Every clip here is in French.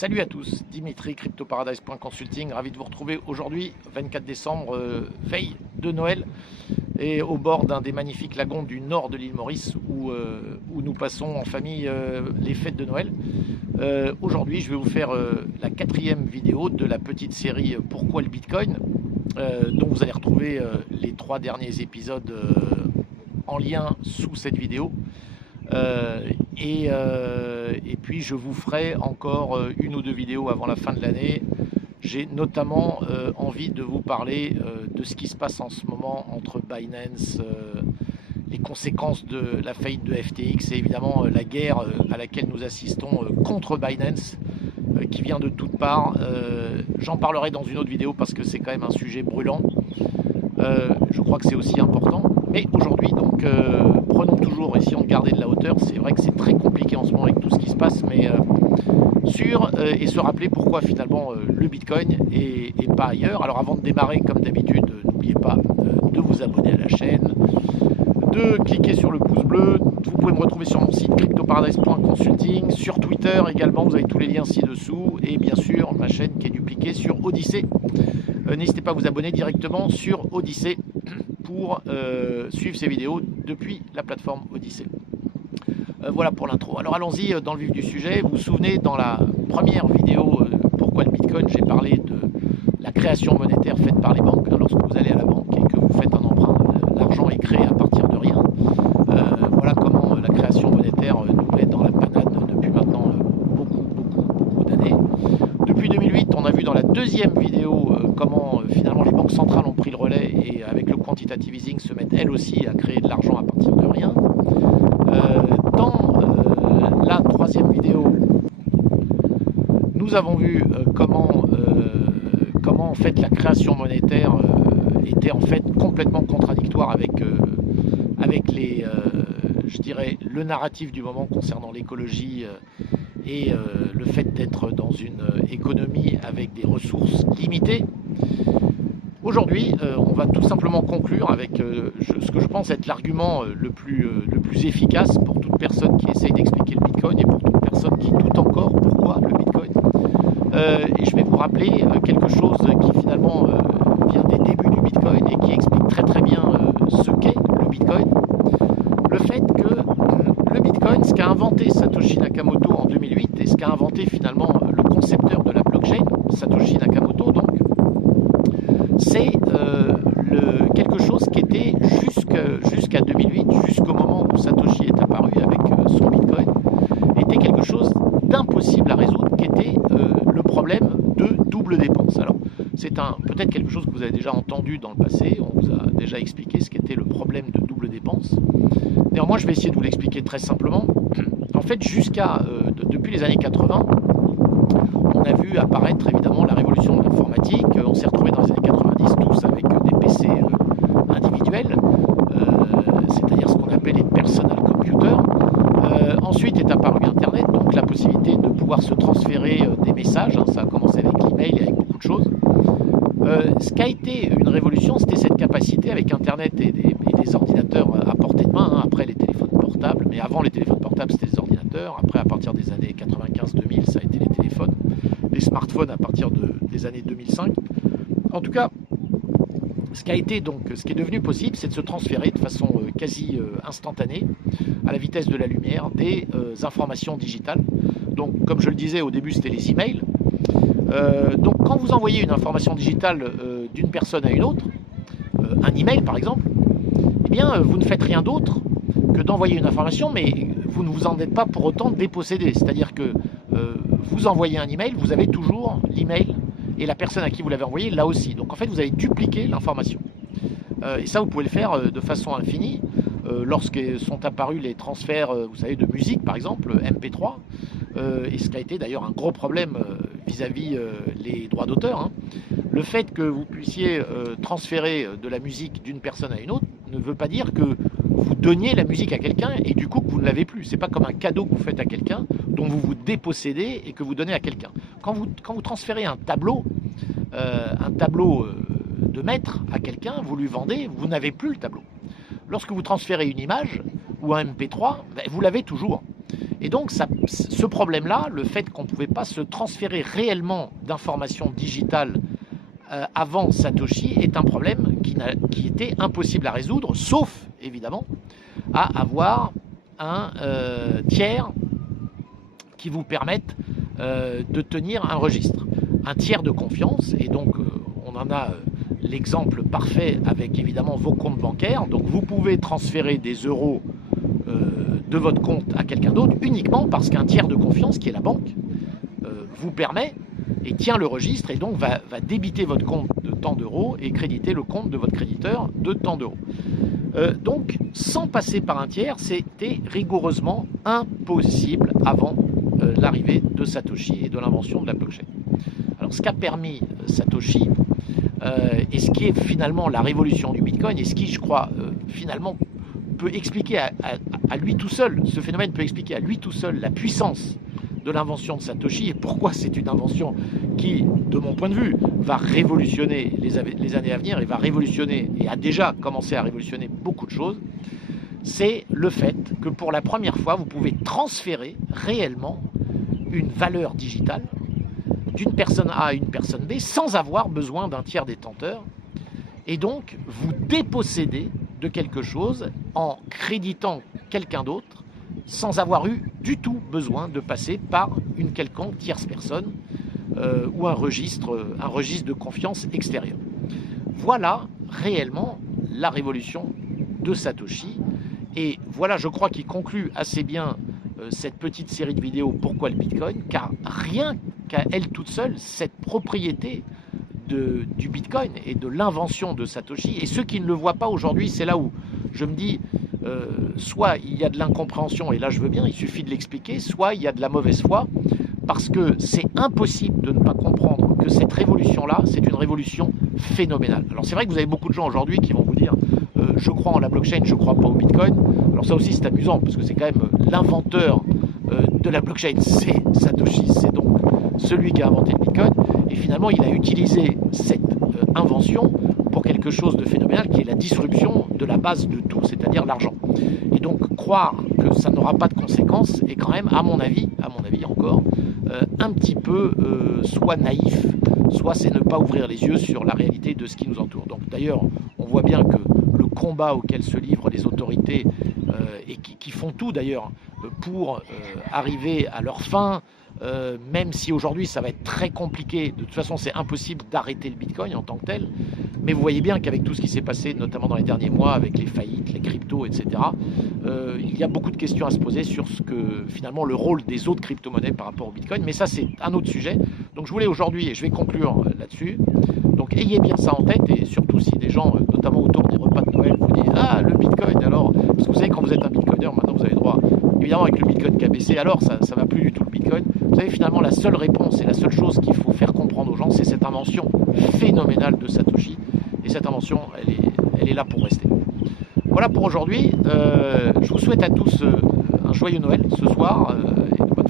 Salut à tous, Dimitri, CryptoParadise.consulting, ravi de vous retrouver aujourd'hui, 24 décembre, veille de Noël, et au bord d'un des magnifiques lagons du nord de l'île Maurice où nous passons en famille les fêtes de Noël. Aujourd'hui, je vais vous faire la quatrième vidéo de la petite série Pourquoi le Bitcoin, dont vous allez retrouver les 3 derniers épisodes en lien sous cette vidéo. Et puis je vous ferai encore une ou deux vidéos avant la fin de l'année. J'ai notamment envie de vous parler de ce qui se passe en ce moment entre Binance, les conséquences de la faillite de FTX et évidemment la guerre à laquelle nous assistons contre Binance qui vient de toutes parts. J'en parlerai dans une autre vidéo parce que c'est quand même un sujet brûlant. Je crois que c'est aussi important. Mais aujourd'hui, donc, prenons toujours, essayons de garder de la hauteur. C'est vrai que c'est très compliqué en ce moment avec tout ce qui se passe, mais et se rappeler pourquoi finalement le Bitcoin et pas ailleurs. Alors avant de démarrer, comme d'habitude, n'oubliez pas de vous abonner à la chaîne, de cliquer sur le pouce bleu. Vous pouvez me retrouver sur mon site cryptoparadise.consulting, sur Twitter également, vous avez tous les liens ci-dessous, et bien sûr ma chaîne qui est dupliquée sur Odyssée. N'hésitez pas à vous abonner directement sur Odyssée pour suivre ces vidéos depuis la plateforme Odyssée. Voilà pour l'intro. Alors allons-y dans le vif du sujet. Vous vous souvenez, dans la première vidéo Pourquoi le Bitcoin, j'ai parlé de la création monétaire faite par les banques. Lorsque vous allez à la banque et que vous faites un emprunt, l'argent est créé à partir de rien. Voilà comment la création monétaire nous met dans la panade depuis maintenant beaucoup d'années. Depuis 2008, on a vu dans la deuxième vidéo comment finalement les banques centrales ont pris le relais et avec le quantitative easing se mettent elles aussi à créer de l'argent à partir de rien. Dans la troisième vidéo, nous avons vu comment en fait la création monétaire était en fait complètement contradictoire avec les, je dirais, le narratif du moment concernant l'écologie et le fait d'être dans une économie avec des ressources limitées. Aujourd'hui, on va tout simplement conclure avec ce que je pense être l'argument le plus efficace pour toute personne qui essaye d'expliquer le Bitcoin et pour toute personne qui doute encore pourquoi le Bitcoin. Et je vais vous rappeler quelque chose qui finalement vient des débuts du Bitcoin et qui explique très bien ce qu'est le Bitcoin. Le fait que le Bitcoin, ce qu'a inventé Satoshi Nakamoto en 2008 et ce qu'a inventé finalement le concepteur de la blockchain, Satoshi Nakamoto donc, c'est quelque chose qui était jusqu'à 2008, jusqu'au moment où Satoshi est apparu avec son Bitcoin, était quelque chose d'impossible à résoudre, qui était le problème de double dépense. Alors, c'est peut-être quelque chose que vous avez déjà entendu dans le passé, on vous a déjà expliqué ce qu'était le problème de double dépense. Néanmoins, je vais essayer de vous l'expliquer très simplement. En fait, depuis les années 80, on a vu apparaître évidemment la révolution de l'informatique. On s'est retrouvé dans les années 90 tous avec des PC individuels, c'est-à-dire ce qu'on appelle les personal computers. Ensuite est apparu Internet, donc la possibilité de pouvoir se transférer des messages. Ça a commencé avec l'email et avec beaucoup de choses. Ce qui a été une révolution, c'était cette capacité avec Internet et des ordinateurs à portée de main, après les téléphones portables, mais avant les téléphones portables c'était les ordinateurs, après à partir des années 95-2000 ça a été les téléphones, les smartphones à partir des années 2005. En tout cas, ce qui est devenu possible, c'est de se transférer de façon quasi instantanée, à la vitesse de la lumière, des informations digitales. Donc comme je le disais au début, c'était les emails. Donc quand vous envoyez une information digitale d'une personne à une autre, un email par exemple, eh bien vous ne faites rien d'autre que d'envoyer une information, mais vous ne vous en êtes pas pour autant dépossédé. C'est-à-dire que vous envoyez un email, vous avez toujours l'email et la personne à qui vous l'avez envoyé là aussi. Donc en fait vous avez dupliqué l'information. Et ça vous pouvez le faire de façon infinie. Lorsque sont apparus les transferts, vous savez, de musique par exemple, MP3, et ce qui a été d'ailleurs un gros problème vis-à-vis les droits d'auteur, hein. Le fait que vous puissiez transférer de la musique d'une personne à une autre ne veut pas dire que vous donniez la musique à quelqu'un et du coup que vous ne l'avez plus. C'est pas comme un cadeau que vous faites à quelqu'un dont vous vous dépossédez et que vous donnez à quelqu'un. Quand vous transférez un tableau de maître à quelqu'un, vous lui vendez, vous n'avez plus le tableau. Lorsque vous transférez une image ou un MP3, vous l'avez toujours. Et donc ce problème-là, le fait qu'on ne pouvait pas se transférer réellement d'informations digitales avant Satoshi est un problème qui était impossible à résoudre, sauf évidemment à avoir un tiers qui vous permette de tenir un registre, un tiers de confiance. Et donc on en a l'exemple parfait avec évidemment vos comptes bancaires. Donc vous pouvez transférer des euros de votre compte à quelqu'un d'autre uniquement parce qu'un tiers de confiance, qui est la banque, vous permet et tient le registre et donc va débiter votre compte de tant d'euros et créditer le compte de votre créditeur de tant d'euros. Donc sans passer par un tiers, c'était rigoureusement impossible avant l'arrivée de Satoshi et de l'invention de la blockchain. Alors ce qu'a permis Satoshi et ce qui est finalement la révolution du Bitcoin et ce qui, je crois, finalement peut expliquer à lui tout seul, ce phénomène peut expliquer à lui tout seul la puissance de l'invention de Satoshi et pourquoi c'est une invention qui, de mon point de vue, va révolutionner les années à venir et va révolutionner, et a déjà commencé à révolutionner beaucoup de choses, c'est le fait que pour la première fois, vous pouvez transférer réellement une valeur digitale d'une personne A à une personne B sans avoir besoin d'un tiers détenteur et donc vous déposséder de quelque chose en créditant quelqu'un d'autre sans avoir eu du tout besoin de passer par une quelconque tierce personne ou un registre de confiance extérieur. Voilà réellement la révolution de Satoshi. Et voilà, je crois qu'il conclut assez bien cette petite série de vidéos Pourquoi le Bitcoin, car rien qu'à elle toute seule, cette propriété du Bitcoin et de l'invention de Satoshi, et ceux qui ne le voient pas aujourd'hui, c'est là où je me dis, soit il y a de l'incompréhension, et là je veux bien, il suffit de l'expliquer, soit il y a de la mauvaise foi, parce que c'est impossible de ne pas comprendre que cette révolution-là, c'est une révolution phénoménale. Alors c'est vrai que vous avez beaucoup de gens aujourd'hui qui vont vous dire je crois en la blockchain, je ne crois pas au Bitcoin. Alors ça aussi c'est amusant, parce que c'est quand même l'inventeur de la blockchain, c'est Satoshi, c'est donc celui qui a inventé le Bitcoin, et finalement il a utilisé cette invention pour quelque chose de phénoménal qui est la disruption de la base de tout, c'est-à-dire l'argent. Et donc croire que ça n'aura pas de conséquences est quand même, à mon avis encore, un petit peu soit naïf, soit c'est ne pas ouvrir les yeux sur la réalité de ce qui nous entoure. Donc d'ailleurs, on voit bien que le combat auquel se livrent les autorités et qui font tout d'ailleurs pour arriver à leur fin, même si aujourd'hui ça va être très compliqué, de toute façon c'est impossible d'arrêter le Bitcoin en tant que tel, mais vous voyez bien qu'avec tout ce qui s'est passé, notamment dans les derniers mois, avec les faillites, les cryptos, etc., il y a beaucoup de questions à se poser sur ce que finalement le rôle des autres crypto-monnaies par rapport au Bitcoin, mais ça c'est un autre sujet. Donc je voulais aujourd'hui, et je vais conclure là-dessus, donc ayez bien ça en tête, et surtout si des gens, notamment autour des repas de Noël, vous disent « Ah, le Bitcoin alors !» Parce que vous savez, quand vous êtes un Bitcoiner, maintenant vous avez droit, évidemment avec le Bitcoin qui a baissé, alors ça ne va plus du tout le Bitcoin. Vous savez, finalement, la seule réponse et la seule chose qu'il faut faire comprendre aux gens, c'est cette invention phénoménale de Satoshi. Et cette invention, elle est là pour rester. Voilà pour aujourd'hui. Je vous souhaite à tous un joyeux Noël ce soir et de bonnes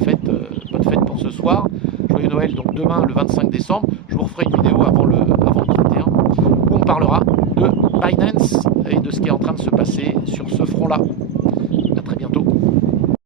fêtes pour ce soir. Joyeux Noël, donc demain, le 25 décembre. Je vous referai une vidéo avant le 31 où on parlera de Binance et de ce qui est en train de se passer